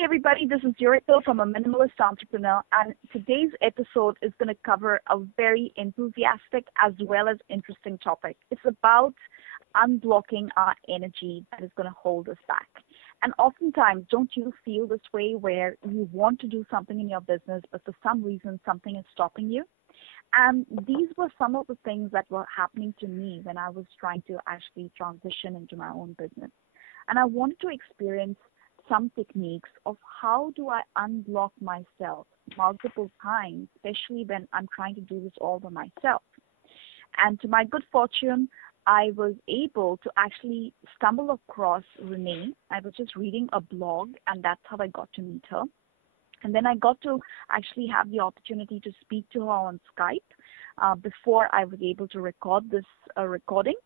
Hi, everybody. This is Zuricka from A Minimalist Entrepreneur, and today's episode is going to cover a very enthusiastic as well as interesting topic. It's about unblocking our energy that is going to hold us back. And oftentimes, don't you feel this way where you want to do something in your business, but for some reason, something is stopping you? And these were some of the things that were happening to me when I was trying to actually transition into my own business. And I wanted to experience some techniques of how do I unblock myself multiple times, especially when I'm trying to do this all by myself. And to my good fortune, I was able to actually stumble across Reeny. I was just reading a blog, and that's how I got to meet her. And then I got to actually have the opportunity to speak to her on Skype before I was able to record this recording.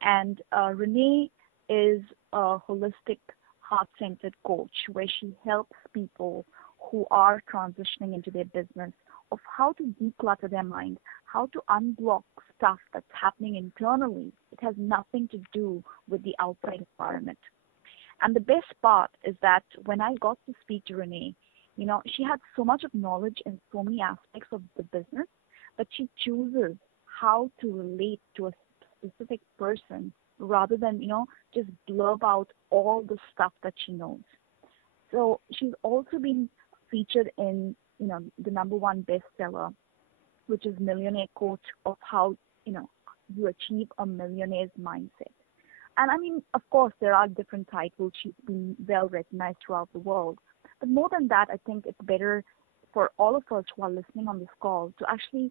And Reeny is a holistic heart-centered coach where she helps people who are transitioning into their business of how to declutter their mind, how to unblock stuff that's happening internally. It has nothing to do with the outside environment. And the best part is that when I got to speak to Reeny, she had so much of knowledge in so many aspects of the business, but she chooses how to relate to a specific person rather than, just blurb out all the stuff that she knows. So she's also been featured in, the #1 bestseller, which is Millionaire Quote of how, you achieve a millionaire's mindset. And I mean, of course, there are different titles. She's been well recognized throughout the world. But more than that, I think it's better for all of us who are listening on this call to actually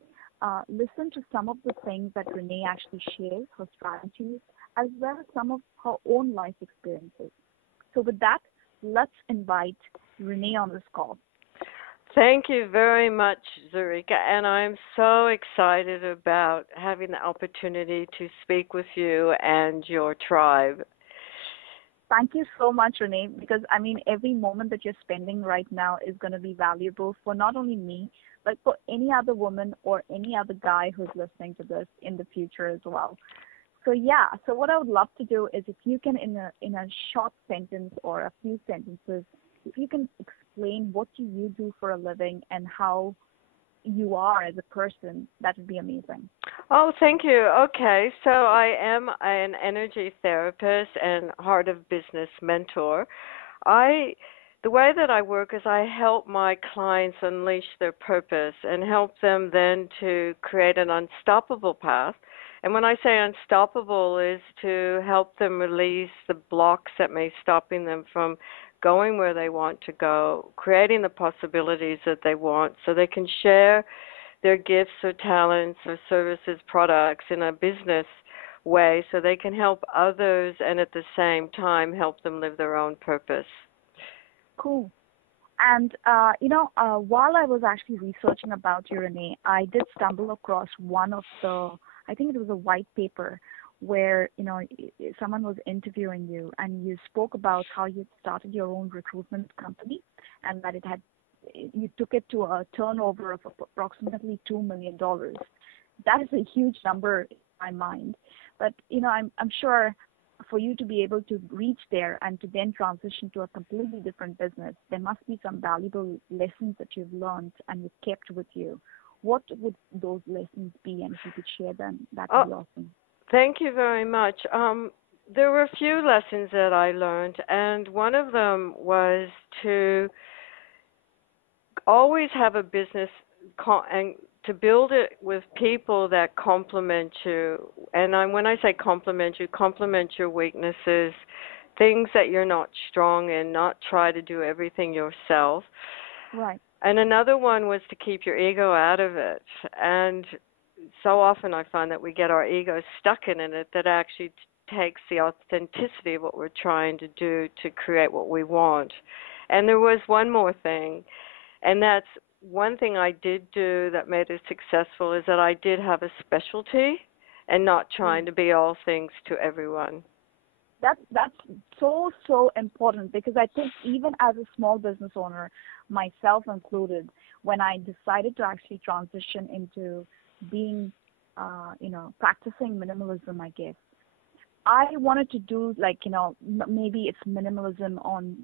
listen to some of the things that Reeny actually shares, her strategies, as well as some of her own life experiences. So with that, let's invite Reeny on this call. Thank you very much, Zuricka, and I'm so excited about having the opportunity to speak with you and your tribe. Thank you so much, Reeny, because, every moment that you're spending right now is going to be valuable for not only me, but for any other woman or any other guy who's listening to this in the future as well. So what I would love to do is if you can, in a short sentence or a few sentences, if you can explain what you do for a living and how you are as a person, that would be amazing. Oh, thank you. Okay, so I am an energy therapist and heart of business mentor. The way that I work is I help my clients unleash their purpose and help them then to create an unstoppable path. And when I say unstoppable is to help them release the blocks that may be stopping them from going where they want to go, creating the possibilities that they want so they can share their gifts or talents or services, products in a business way so they can help others and at the same time help them live their own purpose. Cool. And, while I was actually researching about you, Reeny, I did stumble across one of I think it was a white paper where, someone was interviewing you and you spoke about how you started your own recruitment company and that you took it to a turnover of approximately $2 million. That is a huge number in my mind. But, I'm sure for you to be able to reach there and to then transition to a completely different business, there must be some valuable lessons that you've learned and you've kept with you. What would those lessons be? And if you could share them, that would be awesome. Thank you very much. There were a few lessons that I learned, and one of them was to always have a business and to build it with people that complement you. And when I say complement your weaknesses, things that you're not strong in, not try to do everything yourself. Right. And another one was to keep your ego out of it. And so often I find that we get our ego stuck in it that actually takes the authenticity of what we're trying to do to create what we want. And there was one more thing, and that's one thing I did do that made it successful is that I did have a specialty and not trying to be all things to everyone. That's so important, because I think even as a small business owner, myself included, when I decided to actually transition into being, practicing minimalism, I guess, I wanted to do like, maybe it's minimalism on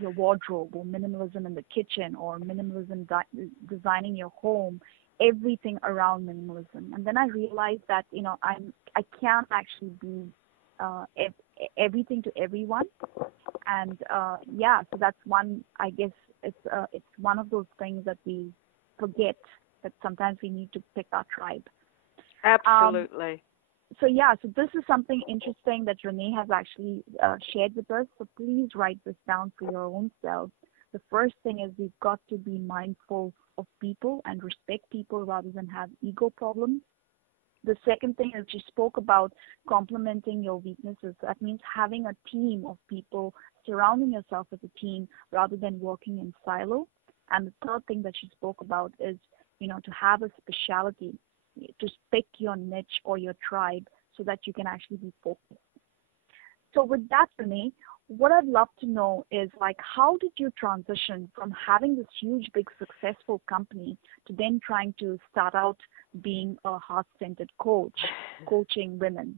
your wardrobe, or minimalism in the kitchen, or minimalism designing your home, everything around minimalism. And then I realized that, I can't actually be everything to everyone. And so that's one, I guess it's one of those things that we forget, that sometimes we need to pick our tribe. Absolutely. So this is something interesting that Reeny has actually shared with us. So please write this down for your own self. The first thing is we've got to be mindful of people and respect people rather than have ego problems. The second thing is you spoke about complementing your weaknesses. That means having a team of people, surrounding yourself as a team rather than working in silo. And the third thing that you spoke about is, to have a specialty, to pick your niche or your tribe so that you can actually be focused. So with that, Reeny, what I'd love to know is, like, how did you transition from having this huge, big, successful company to then trying to start out being a heart-centered coach, coaching women?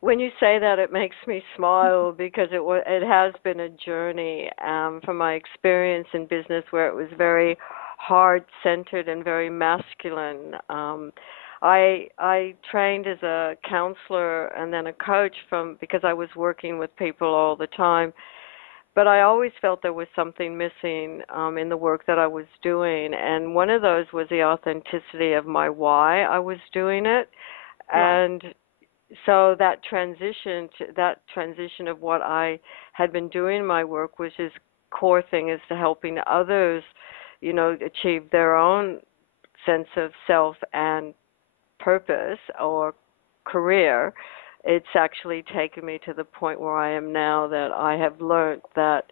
When you say that, it makes me smile because it has been a journey from my experience in business where it was very heart-centered and very masculine. I trained as a counselor and then a coach because I was working with people all the time. But I always felt there was something missing in the work that I was doing, and one of those was the authenticity of my why I was doing it. Right. And so that transition of what I had been doing in my work, which is core thing, is to helping others, achieve their own sense of self and purpose or career. It's actually taken me to the point where I am now, that I have learned that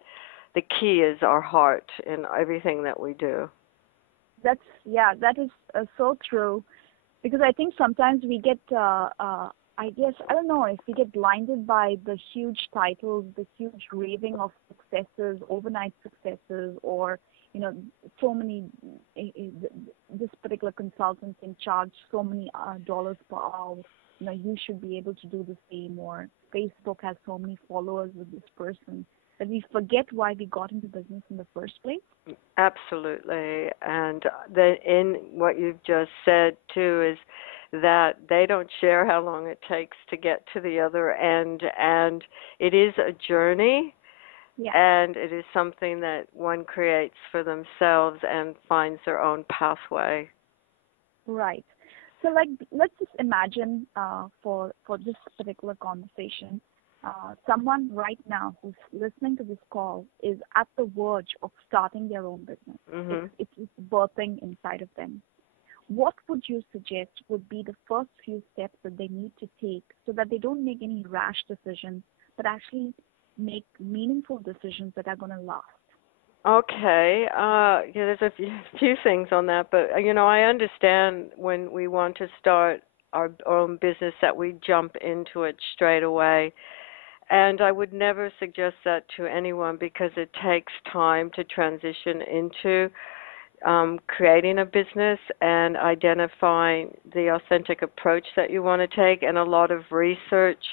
the key is our heart in everything that we do. That is so true, because I think sometimes we get I guess, I don't know if we get blinded by the huge titles, the huge raving of successes, overnight successes, or, so many, this particular consultant can charge so many dollars per hour. You should be able to do the same, or Facebook has so many followers with this person, that we forget why we got into business in the first place. Absolutely. And in what you've just said, too, is that they don't share how long it takes to get to the other end. And it is a journey, and it is something that one creates for themselves and finds their own pathway. Right. So, like, let's just imagine for this particular conversation, someone right now who's listening to this call is at the verge of starting their own business. Mm-hmm. It's birthing inside of them. What would you suggest would be the first few steps that they need to take so that they don't make any rash decisions, but actually make meaningful decisions that are going to last? Okay. There's a few things on that, but I understand when we want to start our own business that we jump into it straight away. And I would never suggest that to anyone, because it takes time to transition into creating a business and identifying the authentic approach that you want to take. And a lot of research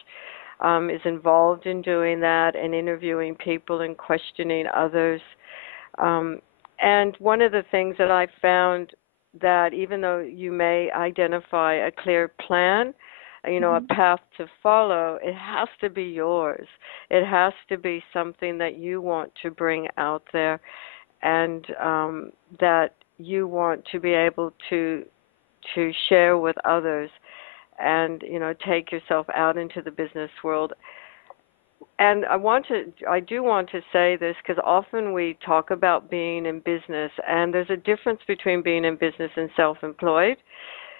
is involved in doing that, and interviewing people and questioning others. And one of the things that I found, that even though you may identify a clear plan, a path to follow, it has to be yours. It has to be something that you want to bring out there, and that you want to be able to share with others, and take yourself out into the business world. And I do want to say this, because often we talk about being in business, and there's a difference between being in business and self-employed.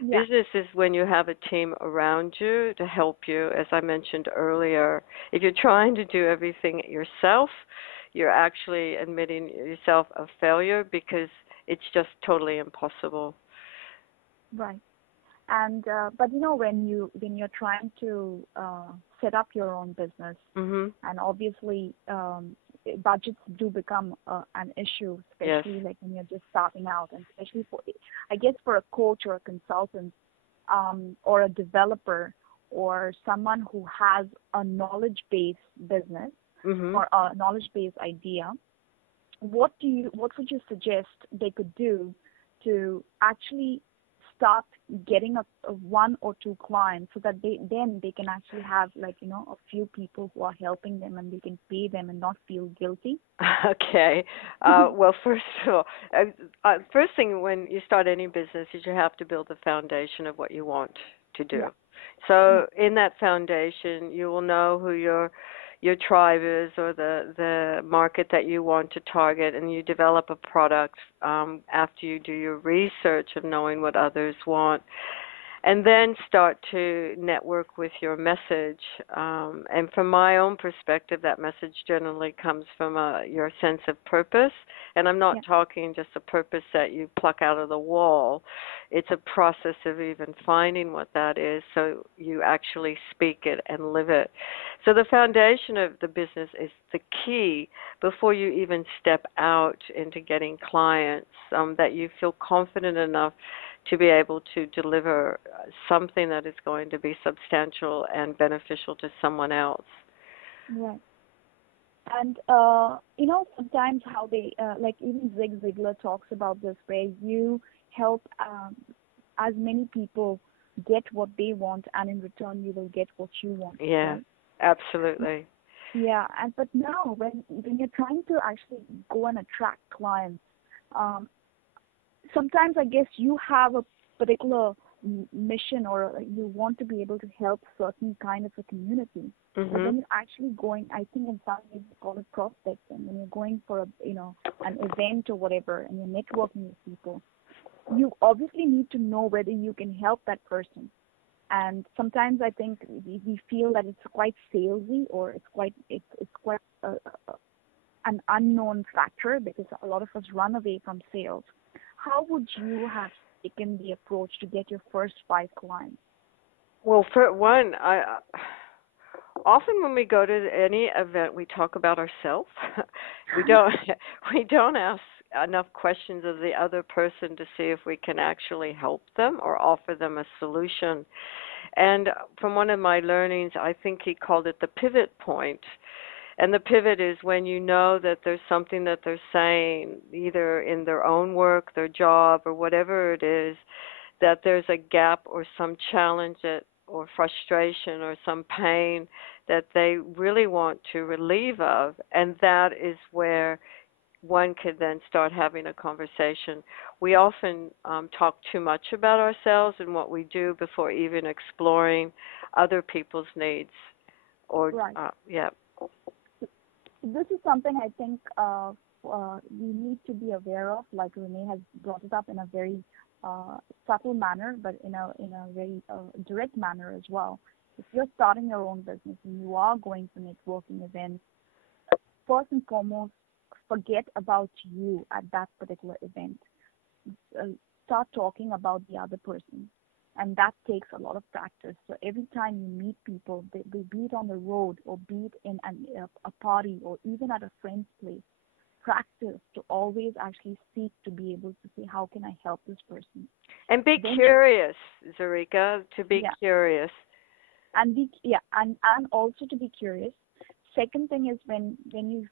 Yeah. Business is when you have a team around you to help you, as I mentioned earlier. If you're trying to do everything yourself, you're actually admitting yourself a failure, because it's just totally impossible. Right. And but when you're trying to set up your own business, Mm-hmm. and obviously budgets do become an issue, especially Yes. like when you're just starting out, and especially for, I guess, for a coach or a consultant or a developer or someone who has a knowledge-based business Mhm. or a knowledge-based idea, what would you suggest they could do to actually start getting a one or two clients so that they can actually have, like, a few people who are helping them and they can pay them and not feel guilty? Okay. Well, first of all, first thing when you start any business is you have to build the foundation of what you want to do. Yeah. Yeah. So in that foundation, you will know who your tribe is, or the market that you want to target, and you develop a product after you do your research of knowing what others want, and then start to network with your message. And from my own perspective, that message generally comes from your sense of purpose. And I'm not Yeah. talking just a purpose that you pluck out of the wall. It's a process of even finding what that is, so you actually speak it and live it. So the foundation of the business is the key before you even step out into getting clients, that you feel confident enough to be able to deliver something that is going to be substantial and beneficial to someone else. Right. And sometimes how they like, even Zig Ziglar talks about this, where you help as many people get what they want, and in return you will get what you want, Yeah, right? absolutely. Yeah, and but now when you're trying to actually go and attract clients, um, sometimes I guess you have a particular mission, or you want to be able to help certain kind of a community. But when Mhm. you're actually going, I think in some ways we call it prospecting. When you're going for an event or whatever, and you're networking with people, you obviously need to know whether you can help that person. And sometimes I think we feel that it's quite salesy, or it's quite an unknown factor, because a lot of us run away from sales. How would you have taken the approach to get your first five clients? Well, for one, I often when we go to any event, we talk about ourselves. we don't we don't ask enough questions of the other person to see if we can actually help them or offer them a solution. And from one of my learnings, I think he called it the pivot point. And the pivot is when you know that there's something that they're saying, either in their own work, their job, or whatever it is, that there's a gap or some challenge or frustration or some pain that they really want to relieve of. And that is where one could then start having a conversation. We often talk too much about ourselves and what we do before even exploring other people's needs. Or, Right. yeah. This is something I think we need to be aware of. Like Renee has brought it up in a very subtle manner, but in a very direct manner as well. If you're starting your own business and you are going to networking events, first and foremost, forget about you at that particular event. uh, Start talking about the other person. And that takes a lot of practice. So every time you meet people, be it on the road, or be it in a party, or even at a friend's place, practice to always actually seek to be able to say, how can I help this person? And be Then, curious, Zuricka, to be yeah, curious. and also to be curious. Second thing is, when you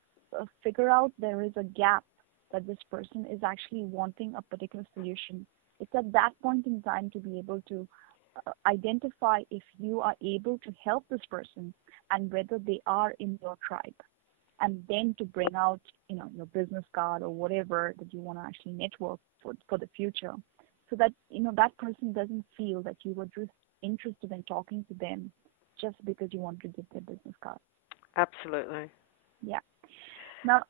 figure out there is a gap, that this person is actually wanting a particular solution, it's at that point in time to be able to identify if you are able to help this person, and whether they are in your tribe, and then to bring out your business card or whatever that you want to actually network for the future, so that that person doesn't feel that you were just interested in talking to them just because you want to get their business card. Absolutely. Yeah. Now,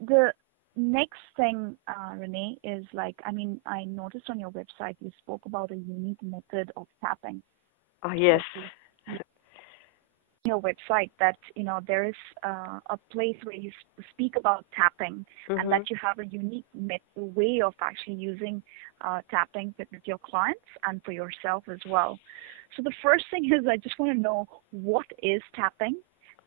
the next thing, Renee, is like, I mean, I noticed on your website you spoke about a unique method of tapping Oh, that yes. you your website, that there is a place where you speak about tapping, and that Mhm. you have a unique way of actually using tapping with your clients and for yourself as well. So the first thing is, I just want to know, what is tapping,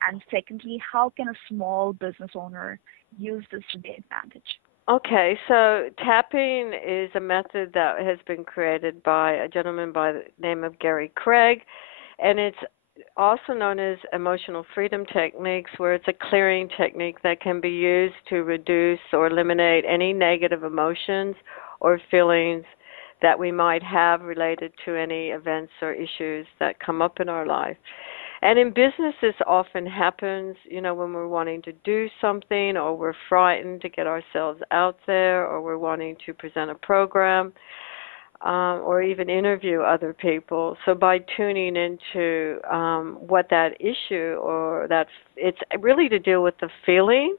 and secondly, how can a small business owner use this to their advantage? Okay, so tapping is a method that has been created by a gentleman by the name of Gary Craig. And it's also known as emotional freedom techniques, where it's a clearing technique that can be used to reduce or eliminate any negative emotions or feelings that we might have related to any events or issues that come up in our life. And in business, this often happens, when we're wanting to do something, or we're frightened to get ourselves out there, or we're wanting to present a program, or even interview other people. So by tuning into what that issue or it's really to deal with the feeling,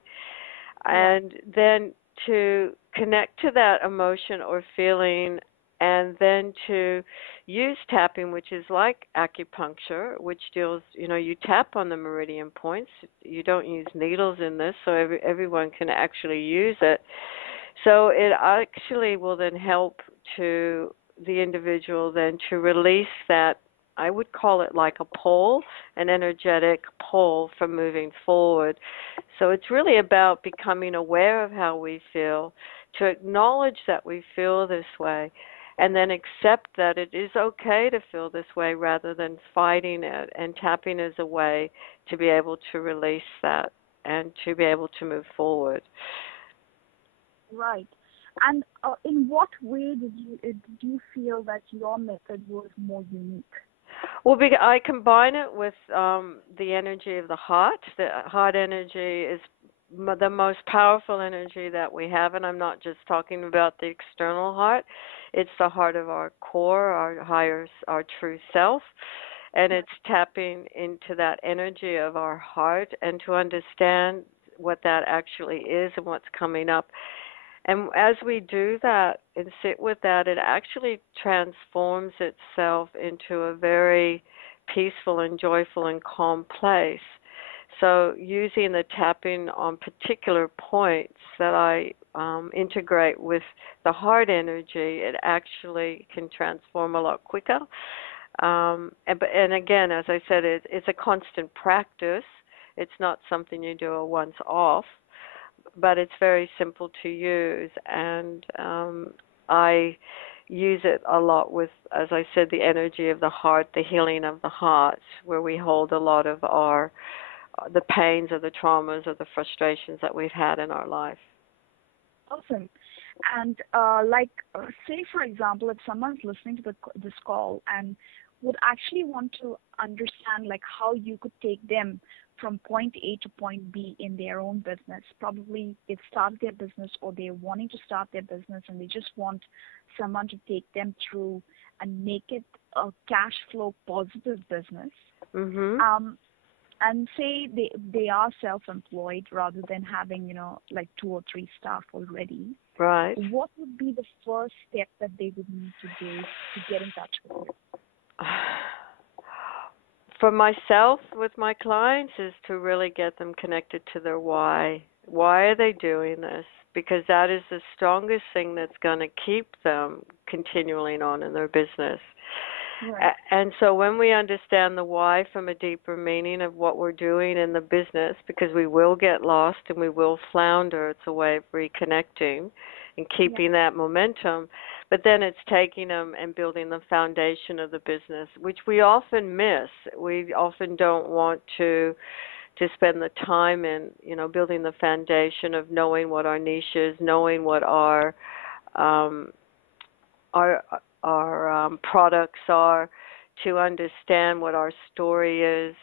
and then to connect to that emotion or feeling, and then to use tapping, which is like acupuncture, which deals, you tap on the meridian points. You don't use needles in this, so everyone can actually use it. So it actually will then help to the individual then to release that, I would call it like a pull, an energetic pull from moving forward. So it's really about becoming aware of how we feel, to acknowledge that we feel this way, and then accept that it is okay to feel this way rather than fighting it. And tapping is a way to be able to release that and to be able to move forward. Right. And in what way did you feel that your method was more unique? Well, I combine it with the energy of the heart. The heart energy is the most powerful energy that we have, and I'm not just talking about the external heart. It's the heart of our core, our true self, and it's tapping into that energy of our heart and to understand what that actually is and what's coming up. And as we do that and sit with that, it actually transforms itself into a very peaceful and joyful and calm place. So using the tapping on particular points that I integrate with the heart energy, it actually can transform a lot quicker. And again, as I said, it's a constant practice. It's not something you do a once off, but it's very simple to use, and I use it a lot with, as I said, the energy of the heart, the healing of the heart, where we hold a lot of the pains or the traumas or the frustrations that we've had in our life. Awesome. And say for example, if someone's listening to this call and would actually want to understand how you could take them from point A to point B in their own business. Probably they've started their business or they're wanting to start their business and they just want someone to take them through and make it a cash flow positive business. Mm-hmm. And say they are self-employed rather than having, 2 or 3 staff already. Right. What would be the first step that they would need to do to get in touch with you? For myself, with my clients, is to really get them connected to their why. Why are they doing this? Because that is the strongest thing that's going to keep them continuing on in their business. Right. And so when we understand the why from a deeper meaning of what we're doing in the business, because we will get lost and we will flounder, it's a way of reconnecting and keeping that momentum. But then it's taking them and building the foundation of the business, which we often miss. We often don't want to spend the time in, building the foundation of knowing what our niche is, knowing what our products are, to understand what our story is,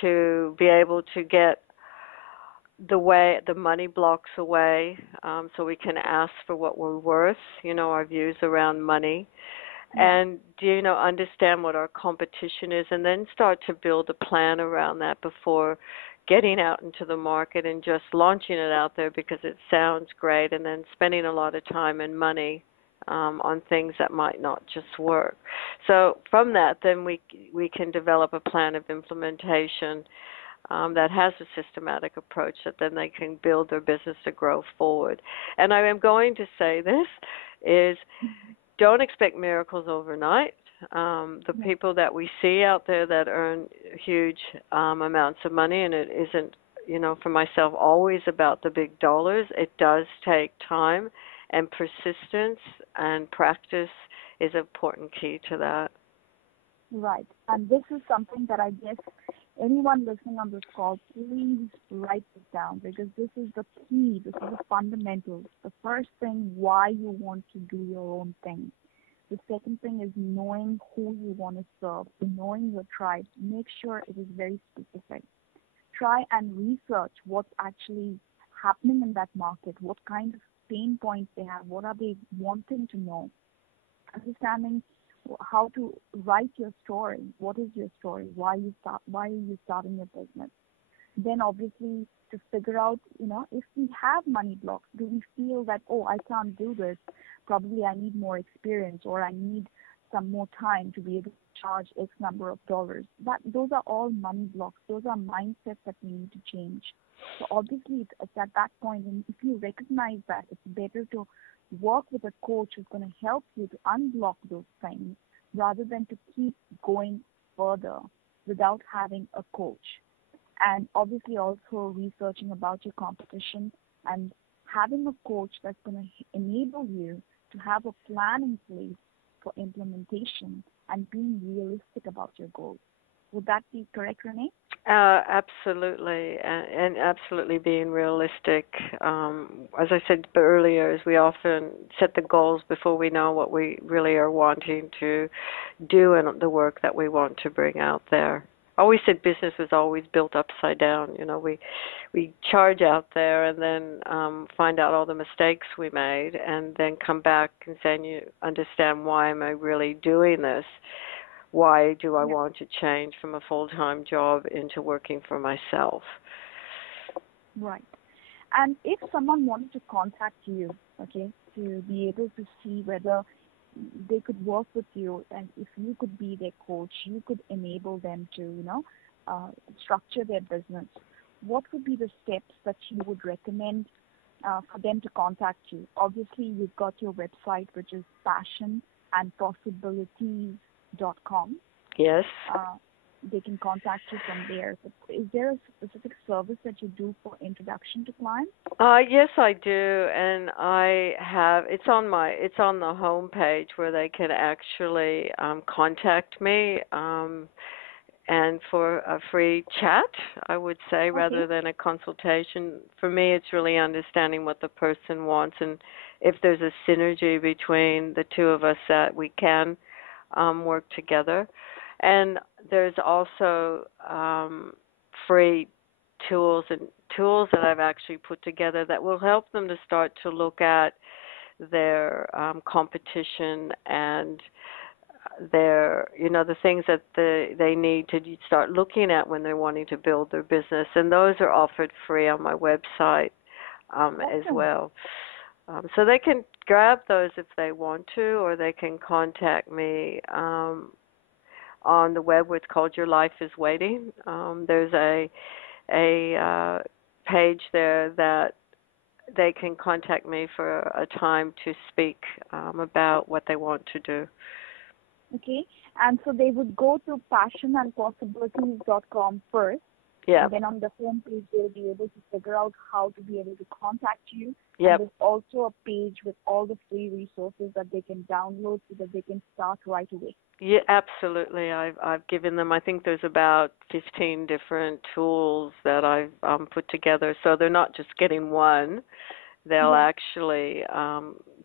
to be able to get the money blocks away, so we can ask for what we're worth, our views around money, and understand what our competition is, and then start to build a plan around that before getting out into the market and just launching it out there because it sounds great, and then spending a lot of time and money on things that might not just work. So from that, then we can develop a plan of implementation that has a systematic approach that then they can build their business to grow forward. And I am going to say this is, don't expect miracles overnight. The people that we see out there that earn huge amounts of money, and it isn't, for myself, always about the big dollars. It does take time, and persistence and practice is an important key to that. Right. And this is something that I guess anyone listening on this call, please write this down because this is the key, this is the fundamentals. The first thing, why you want to do your own thing. The second thing is knowing who you want to serve, knowing your tribe. Make sure it is very specific. Try and research what's actually happening in that market, what kind of pain points they have, what are they wanting to know, understanding how to write your story. What is your story? Why are you starting your business? Then obviously to figure out, if we have money blocks, do we feel that, oh, I can't do this, probably I need more experience or I need some more time to be able to charge X number of dollars. Those are all money blocks. Those are mindsets that we need to change. So obviously it's at that point, and if you recognize that, it's better to work with a coach who's going to help you to unblock those things rather than to keep going further without having a coach. And obviously also researching about your competition and having a coach that's going to enable you to have a plan in place for implementation and being realistic about your goals. Would that be correct, Reeny? Absolutely, and absolutely being realistic. As I said earlier, is we often set the goals before we know what we really are wanting to do and the work that we want to bring out there. I always said business was always built upside down. We charge out there and then find out all the mistakes we made, and then come back and say, "You understand why am I really doing this? Why do I want to change from a full-time job into working for myself?" Right. And if someone wanted to contact you, okay, to be able to see whether they could work with you and if you could be their coach, you could enable them to, structure their business, what would be the steps that you would recommend for them to contact you? Obviously, you've got your website, which is passionandpossibilities.com. Yes. They can contact you from there. But is there a specific service that you do for introduction to clients? Yes, I do, and it's on the home page where they can actually contact me, and for a free chat, I would say, rather than a consultation. For me, it's really understanding what the person wants and if there's a synergy between the two of us that we can work together. And there's also free tools that I've actually put together that will help them to start to look at their competition and the things that they need to start looking at when they're wanting to build their business. And those are offered free on my website as well. So they can grab those if they want to, or they can contact me on the web, what's called Your Life is Waiting. There's a page there that they can contact me for a time to speak about what they want to do. Okay, and so they would go to passionandpossibilities.com first. Yeah. And then on the home page, they'll be able to figure out how to be able to contact you. Yep. And there's also a page with all the free resources that they can download so that they can start right away. Yeah, absolutely. I've given them, I think there's about 15 different tools that I've put together. So they're not just getting one. They'll actually,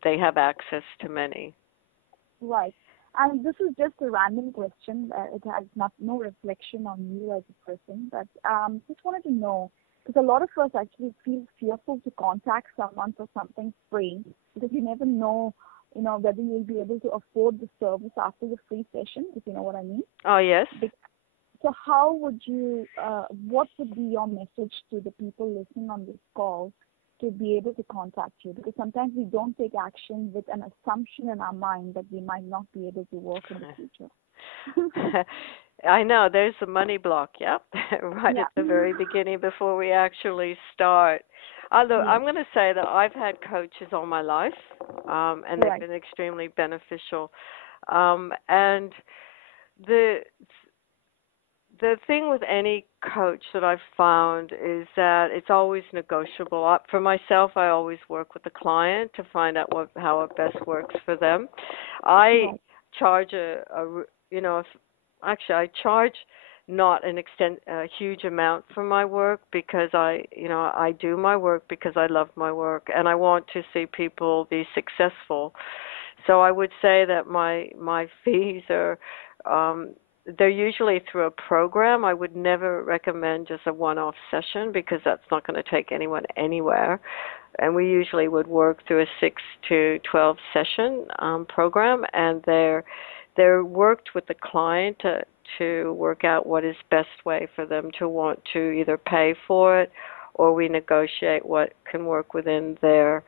they have access to many. Right. And this is just a random question. It has no reflection on you as a person, but just wanted to know, because a lot of us actually feel fearful to contact someone for something free because you never know, whether you'll be able to afford the service after the free session, if you know what I mean. Oh, yes. So how would you, what would be your message to the people listening on this call to be able to contact you? Because sometimes we don't take action with an assumption in our mind that we might not be able to work in the future. I know, there's the money block, at the very beginning before we actually start. Although I'm going to say that I've had coaches all my life, and they've been extremely beneficial. And the thing with any coach that I've found is that it's always negotiable. For myself, I always work with the client to find out how it best works for them. I charge actually I charge not a huge amount for my work because I do my work because I love my work and I want to see people be successful. So I would say that my fees are um they're usually through a program. I would never recommend just a one-off session because that's not going to take anyone anywhere. And we usually would work through a 6 to 12 session program, and they're worked with the client to work out what is best way for them to want to either pay for it, or we negotiate what can work within their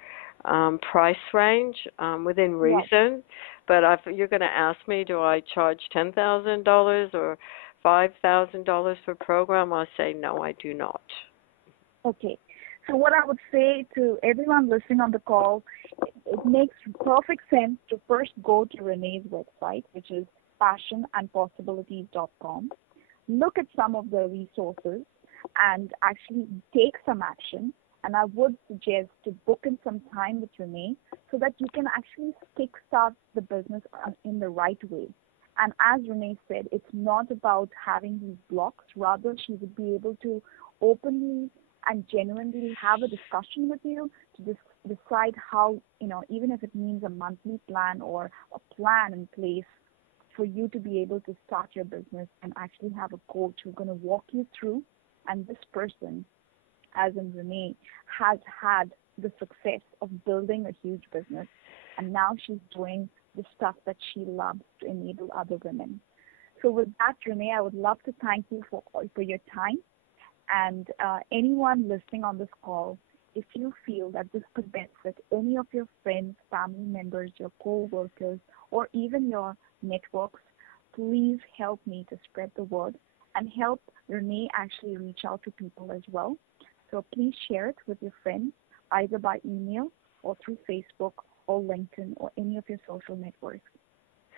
price range within Right. reason. But if you're going to ask me, do I charge $10,000 or $5,000 per program? I'll say no, I do not. Okay. So what I would say to everyone listening on the call, it makes perfect sense to first go to Renee's website, which is passionandpossibilities.com. Look at some of the resources and actually take some action. And I would suggest to book in some time with Renee so that you can actually kickstart the business in the right way. And as Renee said, it's not about having these blocks. Rather, she would be able to openly and genuinely have a discussion with you to decide how, even if it means a monthly plan or a plan in place for you to be able to start your business and actually have a coach who's going to walk you through. And this person, as in Renee, has had the success of building a huge business. And now she's doing the stuff that she loves to enable other women. So with that, Renee, I would love to thank you for your time. And anyone listening on this call, if you feel that this could benefit any of your friends, family members, your co-workers, or even your networks, please help me to spread the word and help Renee actually reach out to people as well. So please share it with your friends, either by email or through Facebook or LinkedIn or any of your social networks.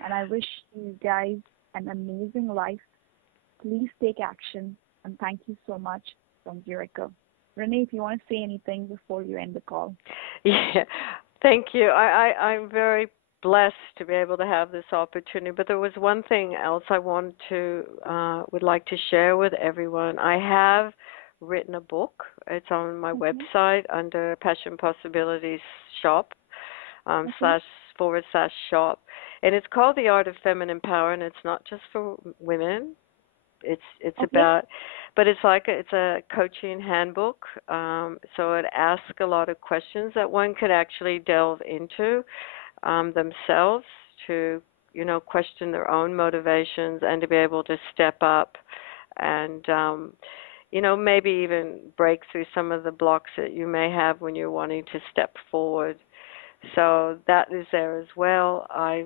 And I wish you guys an amazing life. Please take action. And thank you so much from Zuricka. Renee, if you want to say anything before you end the call. Yeah, thank you. I'm very blessed to be able to have this opportunity. But there was one thing else I would like to share with everyone. I have written a book. It's on my website under Passion Possibilities Shop //shop, and it's called The Art of Feminine Power, and it's not just for women. It's about, but it's a coaching handbook. So it asks a lot of questions that one could actually delve into themselves to question their own motivations and to be able to step up and maybe even break through some of the blocks that you may have when you're wanting to step forward. So that is there as well. I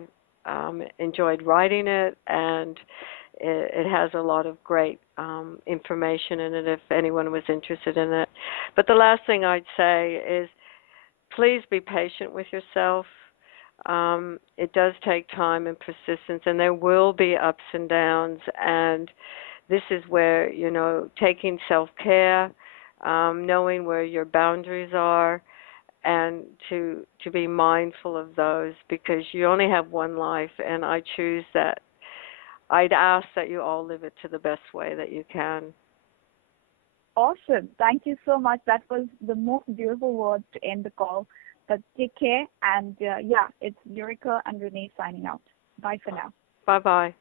enjoyed writing it, and it has a lot of great information in it if anyone was interested in it. But the last thing I'd say is please be patient with yourself. It does take time and persistence, and there will be ups and downs. And this is where, taking self-care, knowing where your boundaries are, and to be mindful of those, because you only have one life, and I'd ask that you all live it to the best way that you can. Awesome. Thank you so much. That was the most beautiful words to end the call. But take care. And it's Zuricka and Renee signing out. Bye for now. Bye-bye.